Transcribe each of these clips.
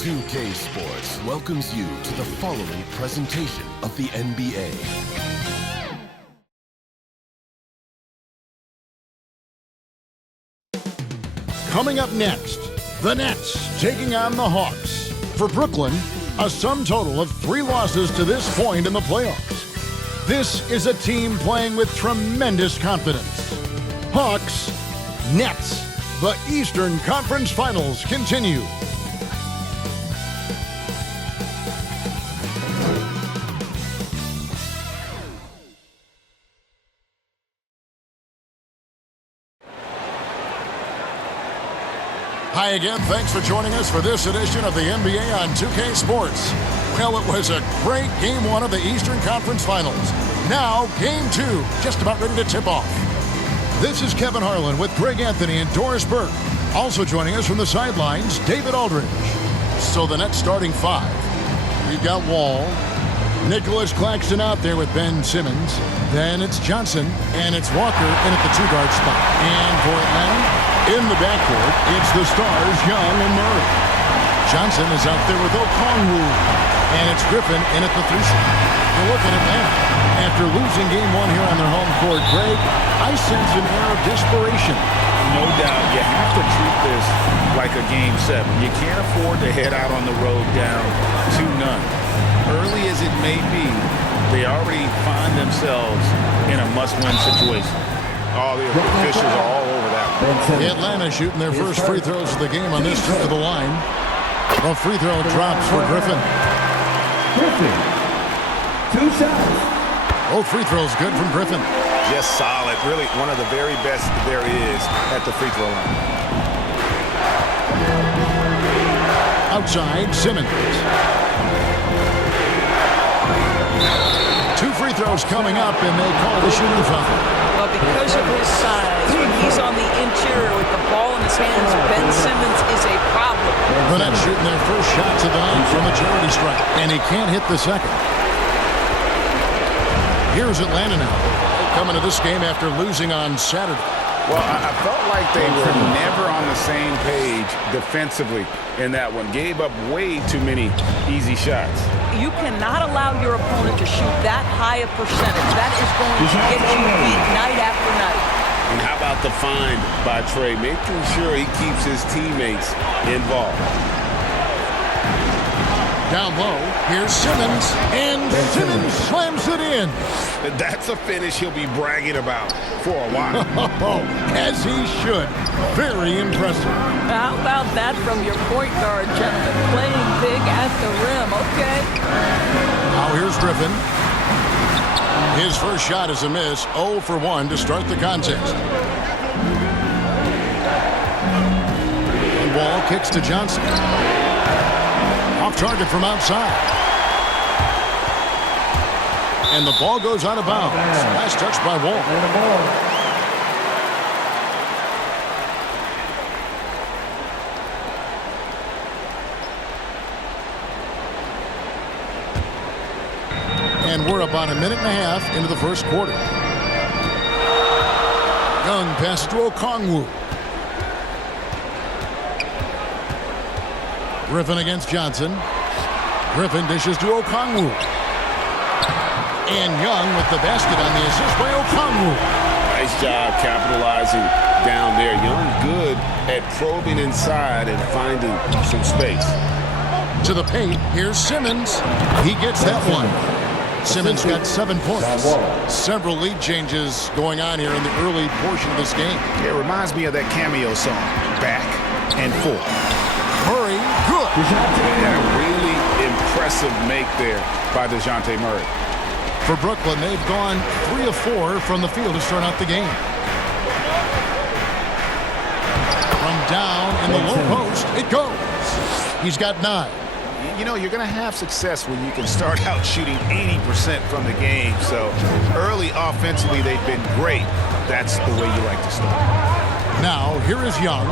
2K Sports welcomes you to the following presentation of the NBA. Coming up next, the Nets taking on the Hawks. For Brooklyn, a sum total of 3 losses to this point in the playoffs. This is a team playing with tremendous confidence. Hawks, Nets, the Eastern Conference Finals continue. Hi again, thanks for joining us for this edition of the NBA on 2K Sports. Well, it was a great Game 1 of the Eastern Conference Finals. Now, Game 2, just about ready to tip off. This is Kevin Harlan with Greg Anthony and Doris Burke. Also joining us from the sidelines, David Aldridge. So the Nets starting 5. We've got Wall, Nicholas Claxton out there with Ben Simmons. Then it's Johnson, and it's Walker in at the 2-guard spot. And for Atlanta, in the backcourt, it's the stars, Young and Murray. Johnson is out there with Okongwu. And it's Griffin in at the 3 spot. You look at Atlanta. After losing Game 1 here on their home court, Greg, I sense an air of desperation. No doubt. You have to treat this like a Game 7. You can't afford to head out on the road down 2-0. Early as it may be, they already find themselves in a must-win situation. Oh, the officials are all over that one. Atlanta shooting their first free throws of the game on this trip to the line. A free throw drops for Griffin. Griffin, 2 shots. Both free throws good from Griffin. Just solid. Really one of the very best there is at the free throw line. Outside, Simmons. 2 free throws coming up, and they call the shooting foul. Well, because of his size, when he's on the interior with the ball in his hands, Ben Simmons is a problem. The Nets shooting their first shots of the night from a charity strike, and he can't hit the second. Here's Atlanta now, coming to this game after losing on Saturday. Well, I felt like they were never on the same page defensively in that one. Gave up way too many easy shots. You cannot allow your opponent to shoot that high a percentage. That is going to get you beat night after night. And how about the find by Trey, making sure he keeps his teammates involved. Down low, here's Simmons, and Simmons slams it in. That's a finish he'll be bragging about for a while. As he should. Very impressive. How about that from your point guard, gentlemen? Playing big at the rim, okay. Now here's Griffin. His first shot is a miss, 0 for 1 to start the contest. And Wall kicks to Johnson. Off target from outside. And the ball goes out of bounds. Last touch by Wall. And we're about a minute and a half into the first quarter. Young passes to Okongwu. Griffin against Johnson. Griffin dishes to Okongwu. And Young with the basket on the assist by Okongwu. Nice job capitalizing down there. Young good at probing inside and finding some space. To the paint, here's Simmons. He gets that one. Simmons got 7 points. Several lead changes going on here in the early portion of this game. It reminds me of that cameo song, Back and Forth. Murray, good. And a really impressive make there by DeJounte Murray. For Brooklyn, they've gone 3 of 4 from the field to start out the game. From down in the low post, it goes. He's got 9. You know, you're going to have success when you can start out shooting 80% from the game. So early offensively, they've been great. That's the way you like to start. Now, here is Young.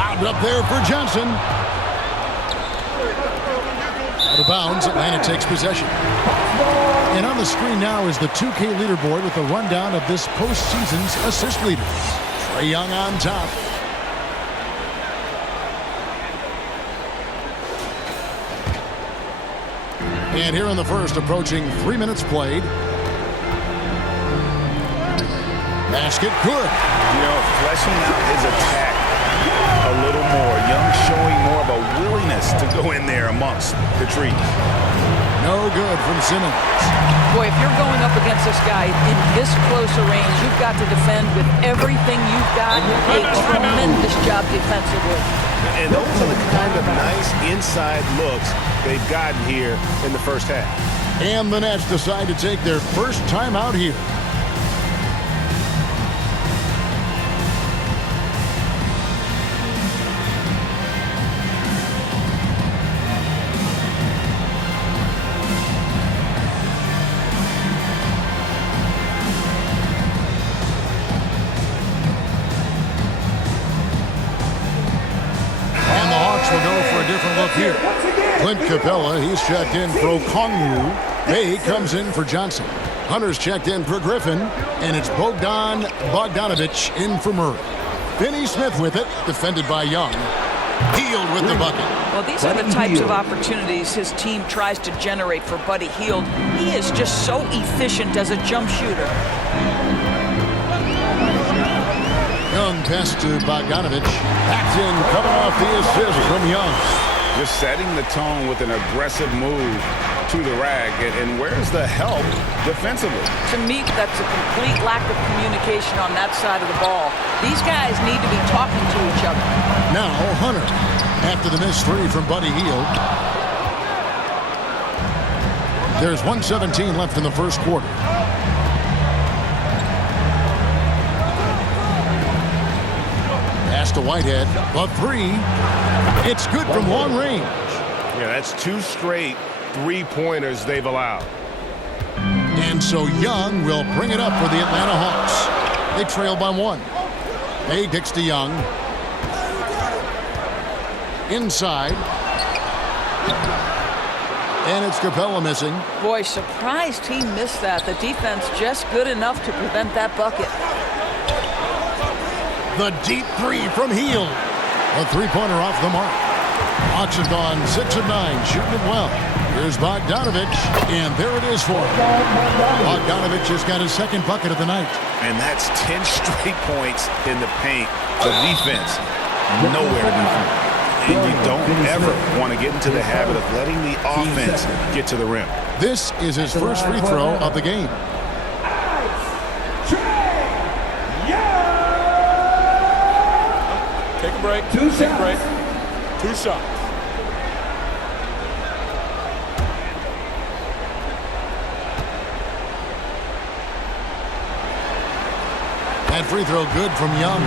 Out up there for Johnson. Out of bounds, Atlanta takes possession. And on the screen now is the 2K leaderboard with a rundown of this postseason's assist leaders. Trae Young on top. And here in the first, approaching 3 minutes played. Basket good. You know, fleshing out his attack a little more. Young showing more of a willingness to go in there amongst the trees. No good from Simmons. Boy, if you're going up against this guy in this close a range, you've got to defend with everything you've got. A tremendous job defensively. And those are the kind of nice inside looks they've gotten here in the first half. And the Nets decide to take their first time out here. Will go for a different look here. Clint Capella, he's checked in for Okongwu. Bay comes in for Johnson. Hunter's checked in for Griffin. And it's Bogdan Bogdanovic in for Murray. Finney Smith with it, defended by Young. Hield with the bucket. Well, these are the types of opportunities his team tries to generate for Buddy Hield. He is just so efficient as a jump shooter. Young pass to Bogdanovic. Backed in, coming off the assist from Young. Just setting the tone with an aggressive move to the rack. And where's the help defensively? To me, that's a complete lack of communication on that side of the ball. These guys need to be talking to each other. Now Hunter, after the missed three from Buddy Hield. There's 1:17 left in the first quarter. Pass to Whitehead. A three. It's good from long range. Yeah, that's 2 straight three-pointers they've allowed. And so Young will bring it up for the Atlanta Hawks. They trail by 1. Bay kicks to Young. Inside. And it's Capella missing. Boy, surprised he missed that. The defense just good enough to prevent that bucket. The deep three from Hield. A three-pointer off the mark. Hawks have gone 6 of 9, shooting it well. Here's Bogdanovic, and there it is for him. Bogdanovic has got his second bucket of the night. And that's 10 straight points in the paint. The defense, nowhere to be found. And you don't ever want to get into the habit of letting the offense get to the rim. This is his first free throw of the game. Take a break. Two shots. 2 shots. That free throw good from Young.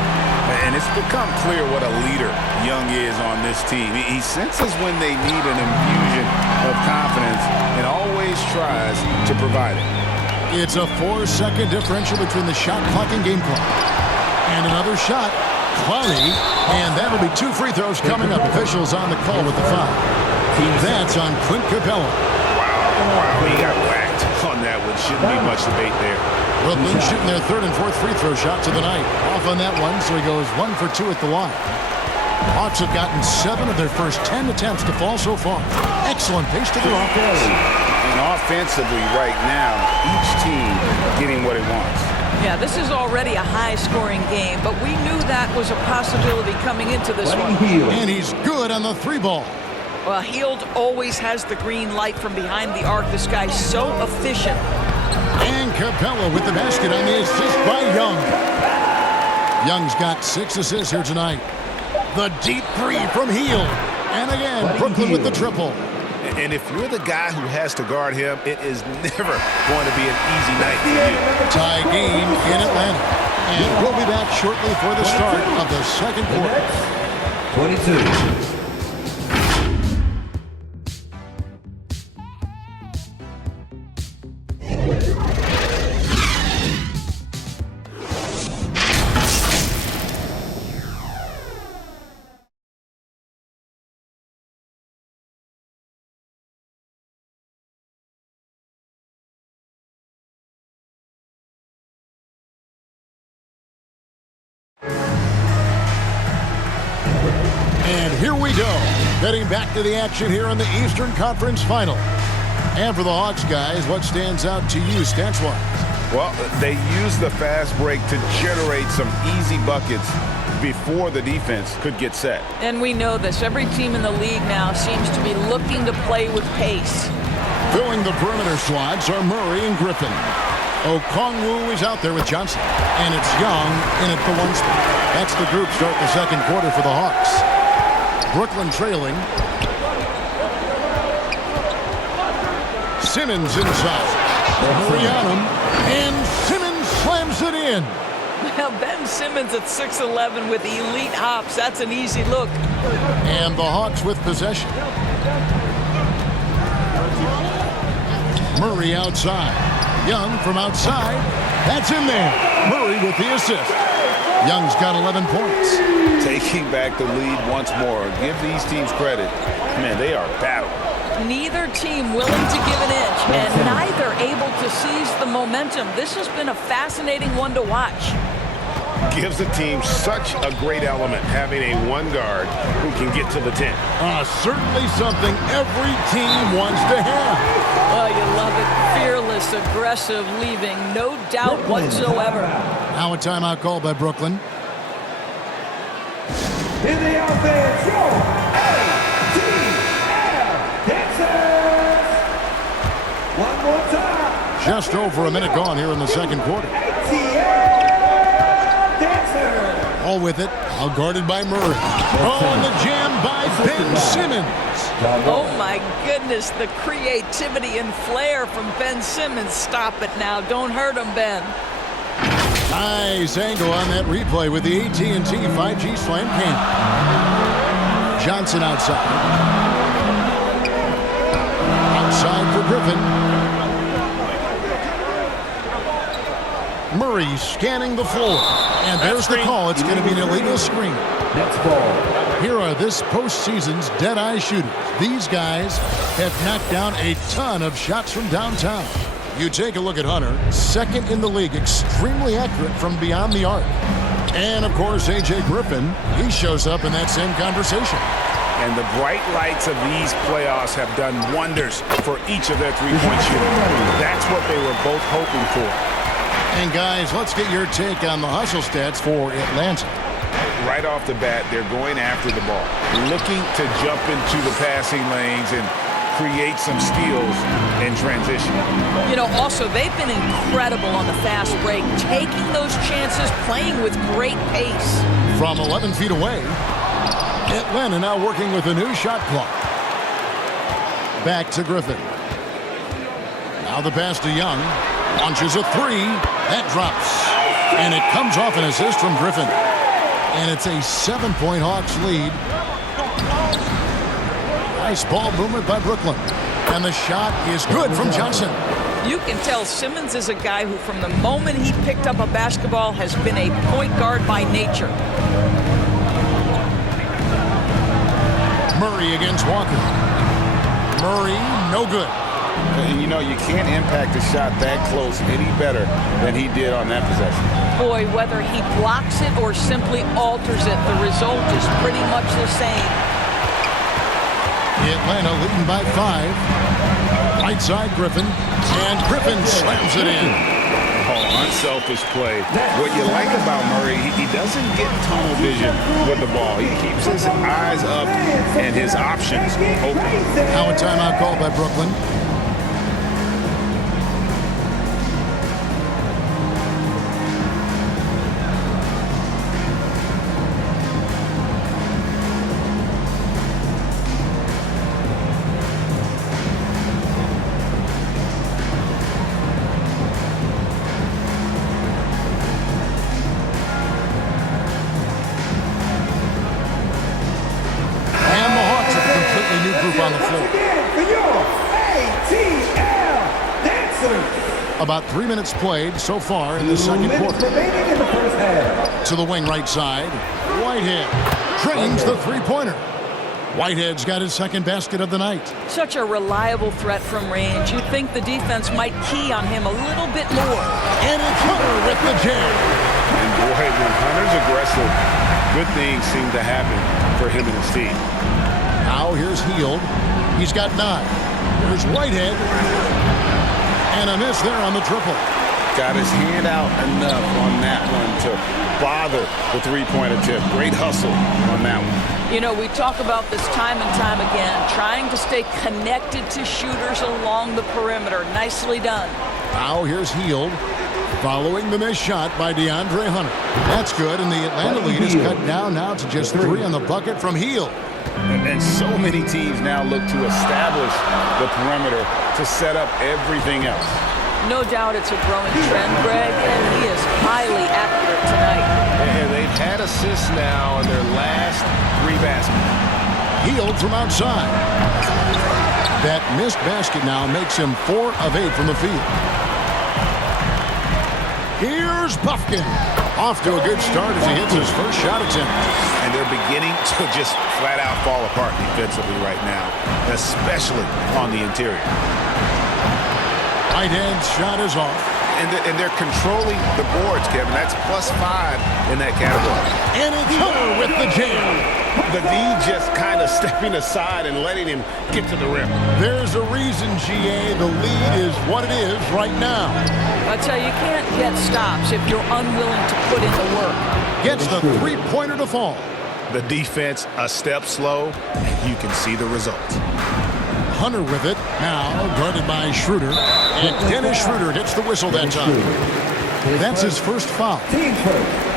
And it's become clear what a leader Young is on this team. He senses when they need an infusion of confidence and always tries to provide it. It's a 4-second differential between the shot clock and game clock. And another shot. Clowney, and that'll be 2 free throws coming up. Officials on the call with the foul. That's on Clint Capella. Wow, he got whacked on that one. Shouldn't be much debate there. Brooklyn shooting their 3rd and 4th free throw shots of the night. Off on that one, so he goes 1 for 2 at the line. Hawks have gotten 7 of their first 10 attempts to fall so far. Excellent pace to their offense. And offensively right now, each team getting what it wants. Yeah, this is already a high-scoring game, but we knew that was a possibility coming into this one. And he's good on the 3-ball. Well, Hield always has the green light from behind the arc. This guy's so efficient. And Capella with the basket on the assist by Young. Young's got 6 assists here tonight. The deep three from Hield. And again, Brooklyn with the triple. And if you're the guy who has to guard him, it is never going to be an easy night for you. Tie game in Atlanta. And we'll be back shortly for the start of the second quarter. 22. And here we go, getting back to the action here in the Eastern Conference Final. And for the Hawks, guys, what stands out to you stats-wise? Well, they use the fast break to generate some easy buckets before the defense could get set. And we know this. Every team in the league now seems to be looking to play with pace. Filling the perimeter slots are Murray and Griffin. Okongwu is out there with Johnson. And it's Young in at the 1 spot. That's the group start the second quarter for the Hawks. Brooklyn trailing. Simmons inside. Murray on him. And Simmons slams it in. Well, Ben Simmons at 6'11" with elite hops. That's an easy look. And the Hawks with possession. Murray outside. Young from outside. That's in there. Murray with the assist. Young's got 11 points. Taking back the lead once more. Give these teams credit. Man, they are battling. Neither team willing to give an inch, and neither able to seize the momentum. This has been a fascinating one to watch. Gives the team such a great element, having a one guard who can get to the 10. Certainly something every team wants to have. Oh, you love it. Fearless, aggressive, leaving no doubt whatsoever. Now a timeout called by Brooklyn. In the offense, your ATL Dancers. One more time. Just over a minute gone here in the second quarter. ATL Dancers. All with it, all guarded by Murray. Oh, and the jam by Ben Simmons. Oh, my goodness, the creativity and flair from Ben Simmons. Stop it now. Don't hurt him, Ben. Nice angle on that replay with the AT&T 5G Slam Cam. Johnson outside. Outside for Griffin. Murray scanning the floor. And there's the call. It's going to be an illegal screen. Next ball. Here are this postseason's dead-eye shooters. These guys have knocked down a ton of shots from downtown. You take a look at Hunter, second in the league, extremely accurate from beyond the arc. And, of course, A.J. Griffin, he shows up in that same conversation. And the bright lights of these playoffs have done wonders for each of their three-point shooting. That's what they were both hoping for. And, guys, let's get your take on the hustle stats for Atlanta. Right off the bat, they're going after the ball, looking to jump into the passing lanes and create some steals in transition. You know, also, they've been incredible on the fast break, taking those chances, playing with great pace. From 11 feet away, Atlanta now working with a new shot clock. Back to Griffin. Now the pass to Young. Launches a three. That drops. And it comes off an assist from Griffin. And it's a 7-point Hawks lead. Nice ball movement by Brooklyn. And the shot is good from Johnson. You can tell Simmons is a guy who, from the moment he picked up a basketball, has been a point guard by nature. Murray against Walker. Murray, no good. And, you know, you can't impact a shot that close any better than he did on that possession. Boy, whether he blocks it or simply alters it, the result is pretty much the same. Atlanta leading by 5. Right side Griffin. And Griffin slams it in. Oh, unselfish play. What you like about Murray, he doesn't get tunnel vision with the ball. He keeps his eyes up and his options open. Now a timeout called by Brooklyn. On the floor. About 3 minutes played so far in the second quarter. To the wing right side. Whitehead drains the three-pointer. Whitehead's got his second basket of the night. Such a reliable threat from range. You'd think the defense might key on him a little bit more. And it's Hunter with the jam. And boy, when Hunter's aggressive, good things seem to happen for him and his team. Now here's Hield. He's got 9. There's Whitehead. And a miss there on the triple. Got his hand out enough on that one to bother the three-point attempt. Great hustle on that one. You know, we talk about this time and time again, trying to stay connected to shooters along the perimeter. Nicely done. Now here's Hield following the missed shot by DeAndre Hunter. That's good, and the Atlanta lead is cut down now to just 3 on the bucket from Hield. And so many teams now look to establish the perimeter to set up everything else. No doubt it's a growing trend, Greg, and he is highly accurate tonight. And they've had assists now in their last 3 baskets. Hield from outside. That missed basket now makes him 4 of 8 from the field. Here's Bufkin. Off to a good start as he hits his first shot attempt. And they're beginning to just flat out fall apart defensively right now, especially on the interior. Whitehead's shot is off. And they're controlling the boards, Kevin. That's +5 in that category. And it's Hunter with the jam. The D just kind of stepping aside and letting him get to the rim. There's a reason, GA. The lead is what it is right now. I tell you, you can't get stops if you're unwilling to put in the work. Gets the three-pointer to fall. The defense a step slow, and you can see the result. Hunter with it, now guarded by Schroeder. And Dennis Schroeder gets the whistle that time. That's his first foul. Team first.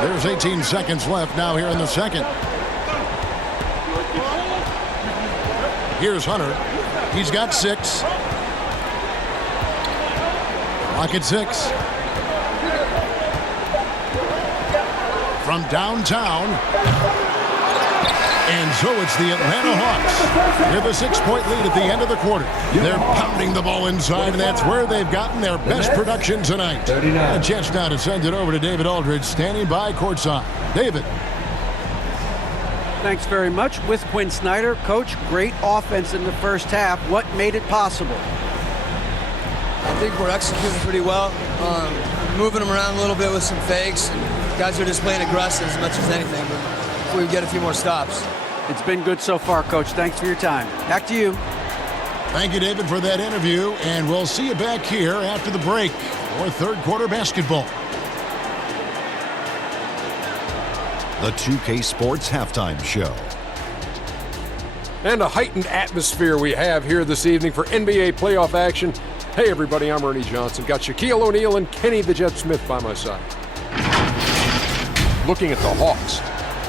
There's 18 seconds left now here in the second. Here's Hunter. He's got 6. Clock at 6. From downtown. And so it's the Atlanta Hawks with a 6-point lead at the end of the quarter. They're pounding the ball inside, and that's where they've gotten their best production tonight. 39. A chance now to send it over to David Aldridge, standing by courtside. David. Thanks very much. With Quinn Snyder. Coach, great offense in the first half. What made it possible? I think we're executing pretty well. Moving them around a little bit with some fakes. And guys are just playing aggressive as much as anything. But we get a few more stops. It's been good so far, Coach. Thanks for your time. Back to you. Thank you, David, for that interview. And we'll see you back here after the break for third quarter basketball. The 2K Sports Halftime Show. And a heightened atmosphere we have here this evening for NBA playoff action. Hey, everybody, I'm Ernie Johnson. Got Shaquille O'Neal and Kenny the Jet Smith by my side. Looking at the Hawks.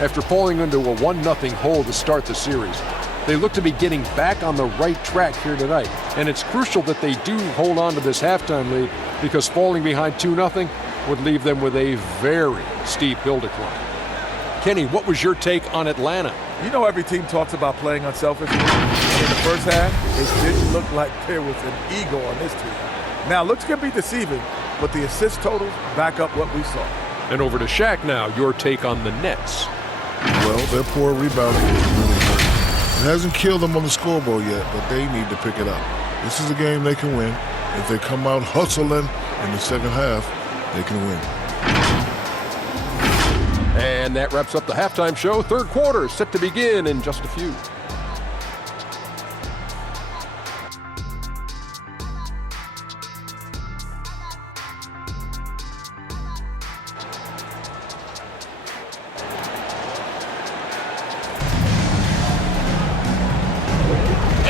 After falling into a 1-0 hole to start the series, they look to be getting back on the right track here tonight. And it's crucial that they do hold on to this halftime lead, because falling behind 2-0 would leave them with a very steep hill to climb. Kenny, what was your take on Atlanta? You know, every team talks about playing unselfishly. In the first half, it didn't look like there was an ego on this team. Now, looks can be deceiving, but the assist totals back up what we saw. And over to Shaq now, your take on the Nets. Well, their poor rebounding is really hurt. It hasn't killed them on the scoreboard yet, but they need to pick it up. This is a game they can win. If they come out hustling in the second half, they can win. And that wraps up the halftime show. Third quarter is set to begin in just a few.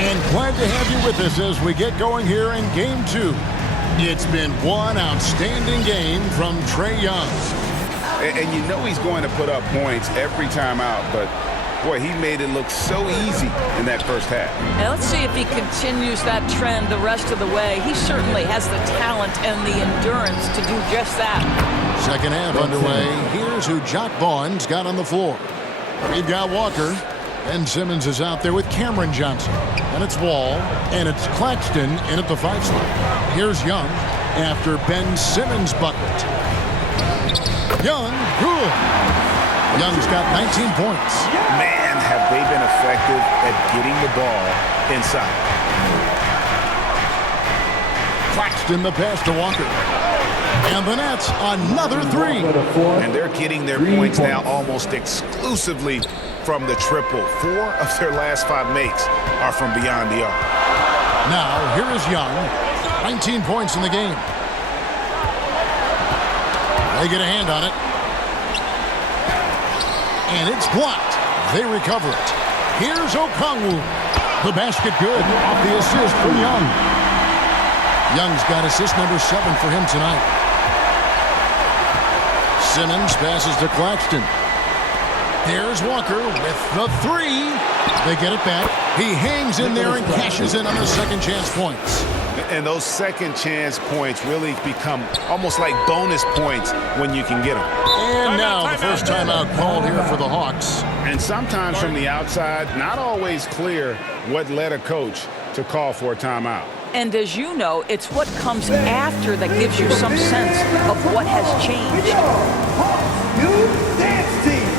And glad to have you with us as we get going here in Game 2. It's been one outstanding game from Trae Young. And you know he's going to put up points every time out, but boy, he made it look so easy in that first half. And let's see if he continues that trend the rest of the way. He certainly has the talent and the endurance to do just that. Second half underway. Here's who Jock Vaughn's got on the floor. We've got Walker. Ben Simmons is out there with Cameron Johnson. And it's Wall. And it's Claxton in at the 5 slot. Here's Young after Ben Simmons' bucket. Young, good. Young's got 19 points. Man, have they been effective at getting the ball inside. Claxton the pass to Walker. And the Nets, another three. And they're getting their points now almost exclusively from the triple. 4 of their last 5 makes are from beyond the arc. Now, here is Young. 19 points in the game. They get a hand on it. And it's blocked. They recover it. Here's Okongwu. The basket good off the assist from Young. Young's got assist number 7 for him tonight. Simmons passes to Claxton. There's Walker with the 3. They get it back. He hangs in there and cashes in on the second chance points. And those second chance points really become almost like bonus points when you can get them. And now the first timeout called here for the Hawks. And sometimes from the outside, not always clear what led a coach to call for a timeout. And as you know, it's what comes after that gives you some sense of what has changed. Hawks Youth Dance Team.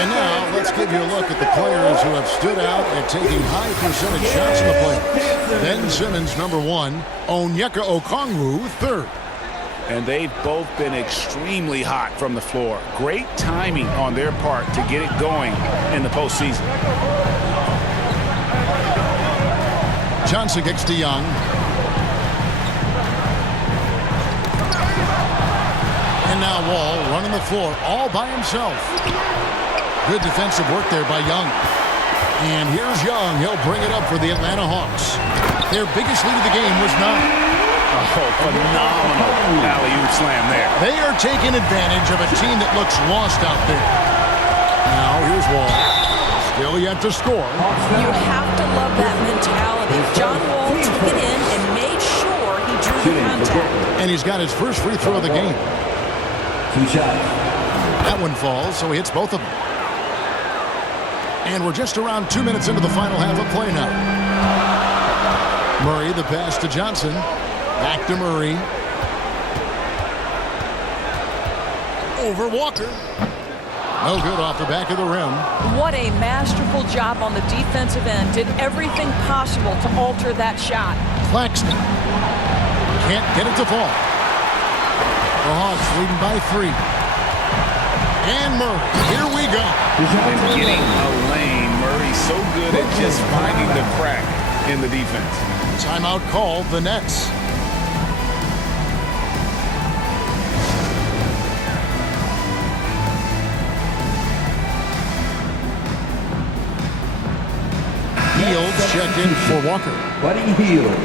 And now let's give you a look at the players who have stood out at taking high percentage shots in the playoffs. Ben Simmons, number 1. Onyeka Okongwu, 3rd. And they've both been extremely hot from the floor. Great timing on their part to get it going in the postseason. Johnson kicks to Young. And now Wall running the floor all by himself. Good defensive work there by Young. And here's Young. He'll bring it up for the Atlanta Hawks. Their biggest lead of the game was 9. Oh, phenomenal alley-oop slam there. They are taking advantage of a team that looks lost out there. Now here's Wall. Still yet to score. You have to love that mentality. John Wall took it in and made sure he drew the contact. And he's got his first free throw of the game. 2 shots. That one falls, so he hits both of them. And we're just around 2 minutes into the final half of play now. Murray, the pass to Johnson. Back to Murray. Over Walker. No good off the back of the rim. What a masterful job on the defensive end. Did everything possible to alter that shot. Claxton. Can't get it to fall. The Hawks leading by 3. And Murray. Here we go. And getting a lane. Murray's so good at just finding the crack in the defense. Timeout called, the Nets. Fields checked in for Walker. Buddy Hield.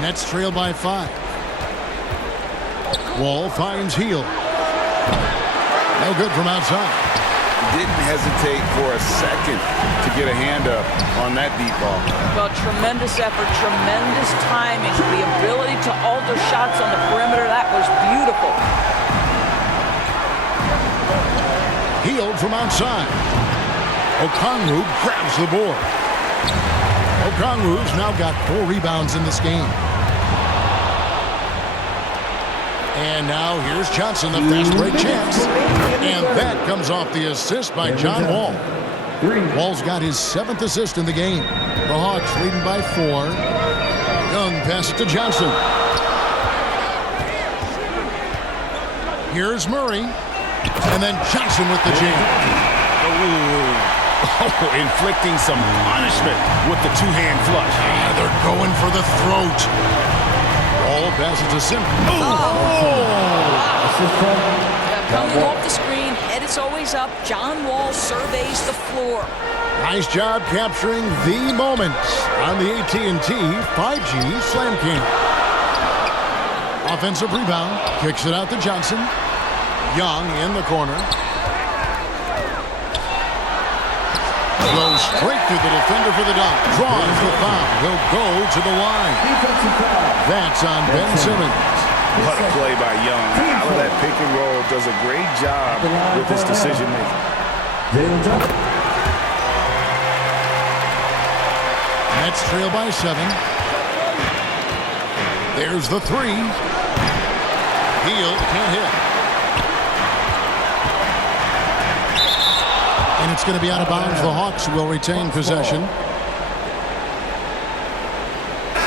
Nets trail by 5. Wall finds Hield. No good from outside. Didn't hesitate for a second to get a hand up on that deep ball. Well, tremendous effort, tremendous timing. The ability to alter shots on the perimeter, that was beautiful. Hield from outside. Okongwu grabs the board. Okongwu's now got 4 rebounds in this game. And now here's Johnson, the fast break chance. And that comes off the assist by John Wall. Wall's got his 7th assist in the game. The Hawks leading by 4. Young passes to Johnson. Here's Murray. And then Johnson with the jam. Oh, inflicting some punishment with the 2-hand flush. They're going for the throat. Wall passes to Simmons. Coming off the screen, head is always up. John Wall surveys the floor. Nice job capturing the moment on the AT&T 5G Slam Cam. Offensive rebound, kicks it out to Johnson. Young in the corner. Goes straight through the defender for the dunk. Draws the foul. He'll go to the line. That's on Ben Simmons. What a play by Young. Out of that pick and roll, does a great job with his decision making. Nets trail by 7. There's the 3. Hield can't hit. And it's going to be out of bounds. The Hawks will retain possession.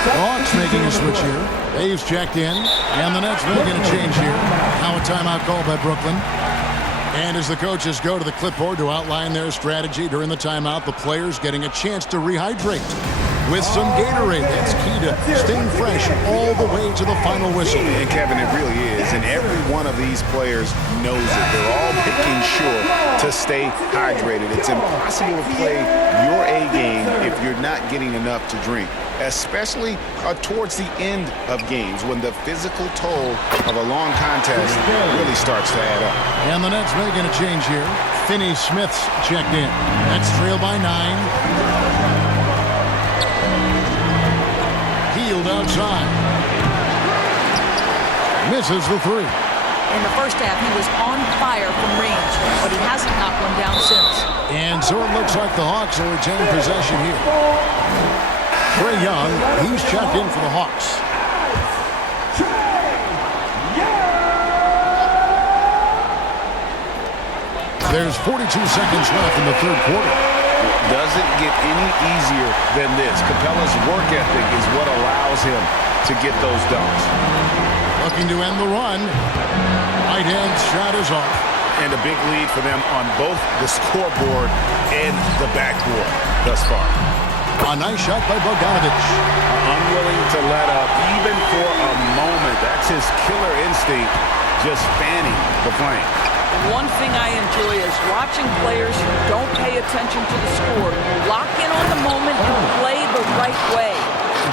The Hawks making a switch here. Dave's checked in. And the Nets making a change here. Now a timeout call by Brooklyn. And as the coaches go to the clipboard to outline their strategy during the timeout, the players getting a chance to rehydrate with some Gatorade. That's key to staying fresh all the way to the final whistle. And Kevin, it really is. And every one of these players knows it. They're all making sure to stay hydrated. It's impossible to play your A game if you're not getting enough to drink, especially towards the end of games when the physical toll of a long contest really starts to add up. And the Nets making a change here. Finney-Smith's checked in. Nets trail by 9. Hield outside. Misses the 3. In the first half, he was on fire from range, but he hasn't knocked one down since. And so it looks like the Hawks will retain possession here. Trae Young, he's checked in for the Hawks. There's 42 seconds left in the third quarter. Doesn't get any easier than this. Capella's work ethic is what allows him to get those dunks. Looking to end the run. Right-hand shot is off. And a big lead for them on both the scoreboard and the backboard thus far. A nice shot by Bogdanovic. Unwilling to let up even for a moment. That's his killer instinct, just fanning the flame. One thing I enjoy is watching players who don't pay attention to the score lock in on the moment and play the right way.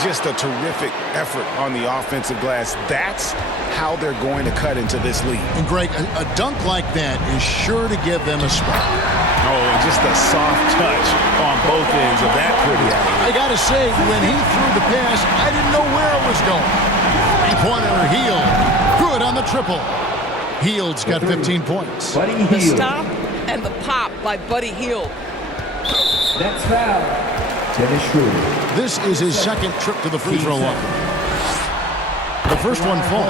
Just a terrific effort on the offensive glass. That's how they're going to cut into this lead. And Greg, a dunk like that is sure to give them a spark. Oh, and just a soft touch on both ends of that pretty alley. I gotta say, when he threw the pass, I didn't know where it was going. Three-pointer, Hield. Good on the triple. Hield's got 15 points. The stop and the pop by Buddy Hield. Next foul, Dennis Schroeder. This is his second trip to the free throw line. The first one falls.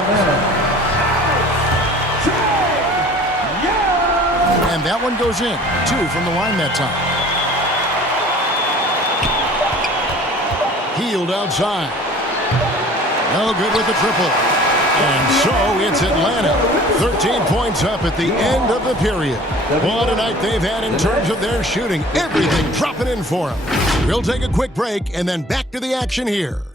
And that one goes in. 2 from the line that time. Hield outside. No good with the triple. And so it's Atlanta. 13 points up at the end of the period. What a night they've had in terms of their shooting. Everything dropping in for them. We'll take a quick break and then back to the action here.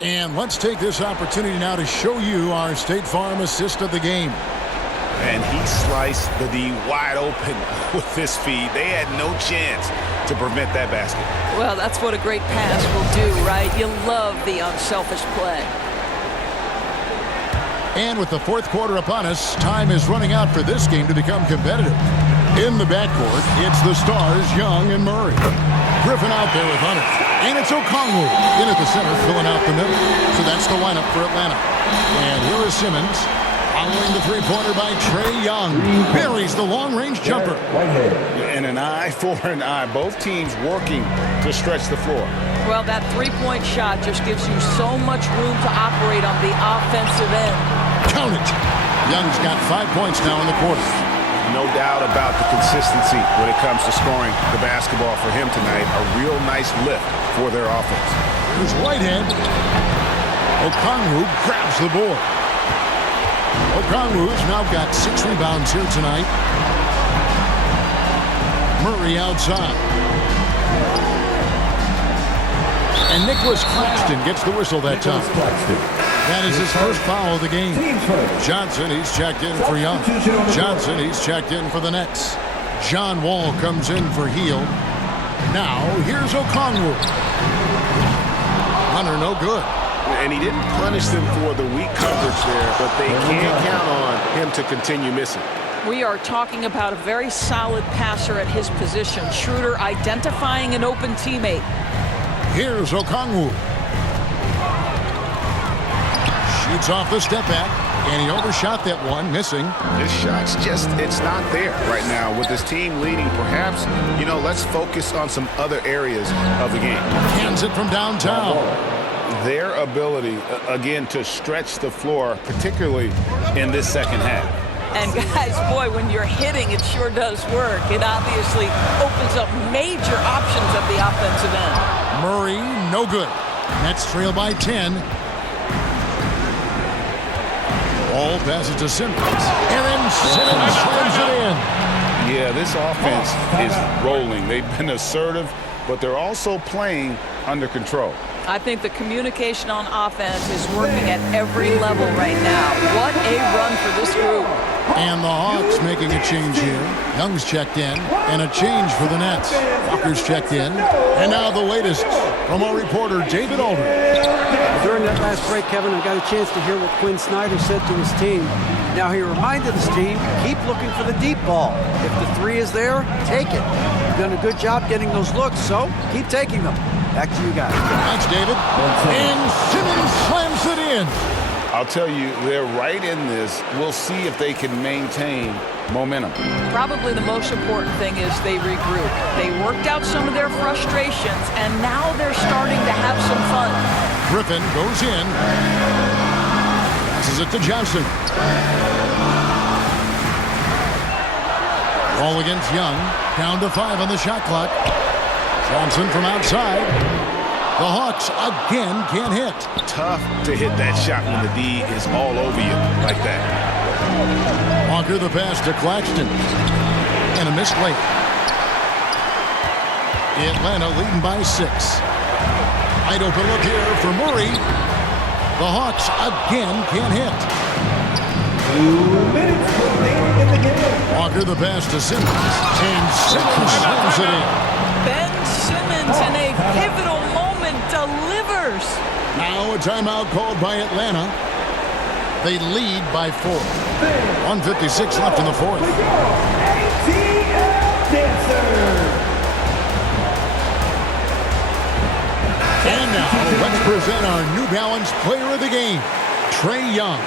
And let's take this opportunity now to show you our State Farm assist of the game. And he sliced the D wide open with this feed. They had no chance to prevent that basket. Well, that's what a great pass will do, right? You love the unselfish play. And with the fourth quarter upon us, time is running out for this game to become competitive. In the backcourt, it's the stars, Young and Murray. Griffin out there with Hunter. And it's Okongwu in at the center, filling out the middle. So that's the lineup for Atlanta. And here is Simmons. Following the three-pointer by Trae Young. Buries the long-range jumper. And an eye for an eye. Both teams working to stretch the floor. Well, that three-point shot just gives you so much room to operate on the offensive end. Count it. Young's got 5 points now in the quarter. No doubt about the consistency when it comes to scoring the basketball for him tonight. A real nice lift for their offense. Here's Whitehead. Okongwu grabs the board. Okongwu's now got 6 rebounds here tonight. Murray outside. And Nicholas Claxton gets the whistle that time. That is his first foul of the game. Johnson, he's checked in for Young. Johnson, he's checked in for the Nets. John Wall comes in for Hield. Now, here's Okongwu. Hunter, no good. And he didn't punish them for the weak coverage there, but they can't count on him to continue missing. We are talking about a very solid passer at his position. Schroeder identifying an open teammate. Here's Okongwu. Shoots off the step back, and he overshot that one, missing. This shot's just, it's not there right now. With this team leading, perhaps, let's focus on some other areas of the game. Hands it from downtown. Their ability, again, to stretch the floor, particularly in this second half. And guys, boy, when you're hitting, it sure does work. It obviously opens up major options at the offensive end. Murray, no good. Nets trail by 10. Ball passes to Simmons. And then Simmons slams it in. Yeah, this offense is rolling. They've been assertive, but they're also playing under control. I think the communication on offense is working at every level right now. What a run for this group. And the Hawks making a change here. Young's checked in, and a change for the Nets. Walker's checked in, and now the latest from our reporter, David Aldridge. During that last break, Kevin, I got a chance to hear what Quinn Snyder said to his team. Now he reminded his team, keep looking for the deep ball. If the three is there, take it. You've done a good job getting those looks, so keep taking them. Back to you guys. Thanks, David. And Simmons slams it in. I'll tell you, they're right in this. We'll see if they can maintain momentum. Probably the most important thing is they regroup. They worked out some of their frustrations, and now they're starting to have some fun. Griffin goes in. Passes it to Johnson. Ball against Young. Down to 5 on the shot clock. Johnson from outside. The Hawks again can't hit. Tough to hit that shot when the D is all over you like that. Walker the pass to Claxton. And a missed late. Atlanta leading by 6. Wide open look here for Murray. The Hawks again can't hit. 2 minutes remaining in the game. Walker the pass to Simmons. And Simmons slams it in. Ben Simmons in a pivotal moment delivers. Now a timeout called by Atlanta. They lead by 4. 1:56 left in the fourth. ATL Dancers. And now let's present our New Balance player of the game, Trae Young.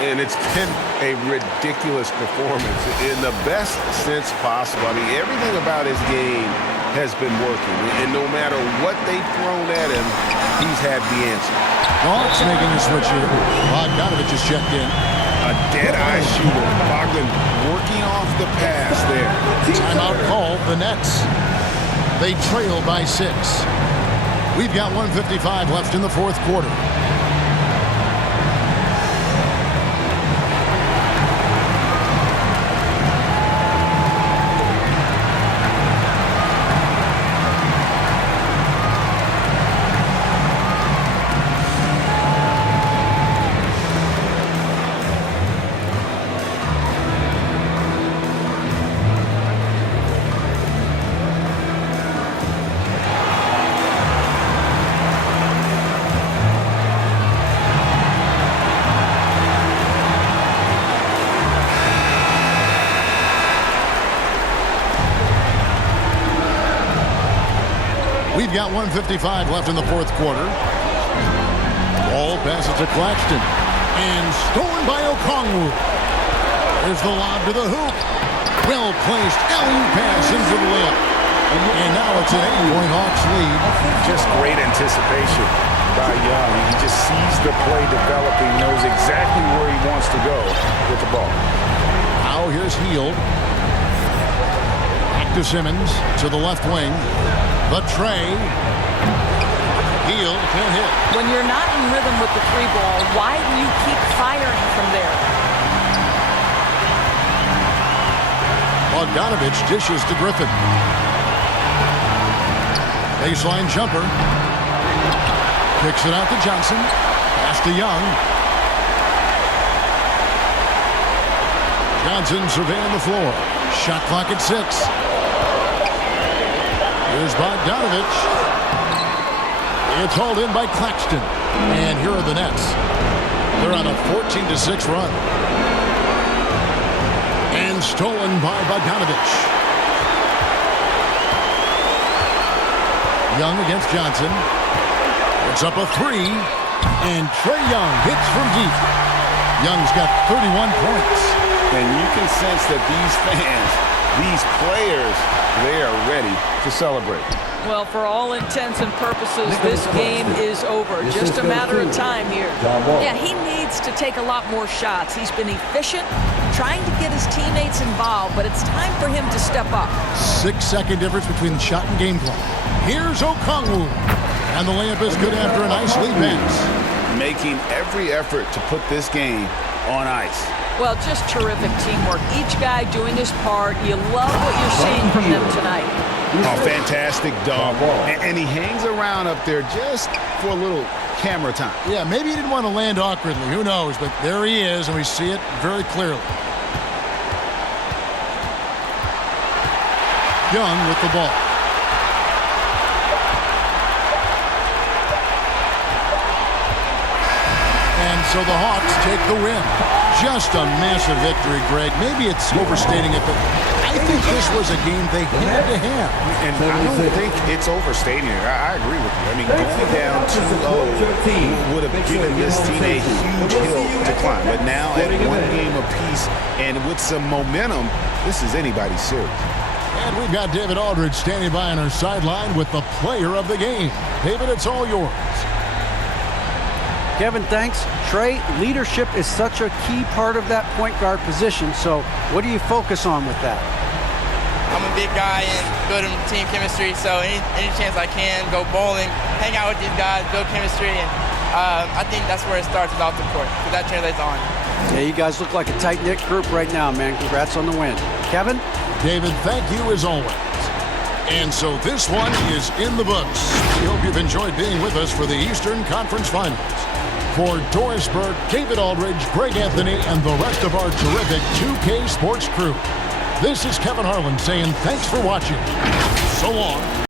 And it's been a ridiculous performance in the best sense possible. I mean, everything about his game has been working. And no matter what they've thrown at him, he's had the answer. Hawks making a switch here. Bogdanovich is checked in. A dead-eye shooter. Bogdan working off the pass there. Timeout called the Nets. They trail by 6. We've got 1:55 left in the fourth quarter. We've got 1:55 left in the fourth quarter. Ball passes to Claxton. And stolen by Okongwu. There's the lob to the hoop. Well-placed alley-oop pass into the layup. And now it's an 8-point Hawks lead. Just great anticipation by Young. He just sees the play developing, knows exactly where he wants to go with the ball. Now here's Hield. Back to Simmons to the left wing. The Trae. Hield can't hit. When you're not in rhythm with the 3 ball, why do you keep firing from there? Bogdanovich dishes to Griffin. Baseline jumper. Kicks it out to Johnson. Pass to Young. Johnson surveying the floor. Shot clock at 6. Here's Bogdanovich. It's hauled in by Claxton. And here are the Nets. They're on a 14-6 run. And stolen by Bogdanovich. Young against Johnson. It's up a 3. And Trae Young hits from deep. Young's got 31 points. And you can sense that these fans, these players, they are ready to celebrate. Well, for all intents and purposes, this game is over. Just a matter of time here. Yeah, he needs to take a lot more shots. He's been efficient, trying to get his teammates involved, but it's time for him to step up. 6-second difference between the shot and game clock. Here's Okongwu. And the layup is good after a nice lead pass. Making every effort to put this game on ice. Well, just terrific teamwork. Each guy doing his part. You love what you're seeing from them tonight. Oh, fantastic dog. And he hangs around up there just for a little camera time. Yeah, maybe he didn't want to land awkwardly. Who knows? But there he is, and we see it very clearly. Young with the ball. And so the Hawks take the win. Just a massive victory, Greg. Maybe it's overstating it, but I think this was a game they had to have. And I don't think it's overstating it. I agree with you. I mean, going down 2-0 would have given this team a huge hill to climb. But now at one game apiece and with some momentum, this is anybody's series. And we've got David Aldridge standing by on our sideline with the player of the game. David, it's all yours. Kevin, thanks. Trae, leadership is such a key part of that point guard position. So what do you focus on with that? I'm a big guy and building team chemistry. So any chance I can, go bowling, hang out with these guys, build chemistry. And I think that's where it starts is off the court, because that translates on. Yeah, you guys look like a tight-knit group right now, man. Congrats on the win. Kevin? David, thank you as always. And so this one is in the books. We hope you've enjoyed being with us for the Eastern Conference Finals. For Doris Burke, David Aldridge, Greg Anthony, and the rest of our terrific 2K Sports crew, this is Kevin Harlan saying thanks for watching. So long.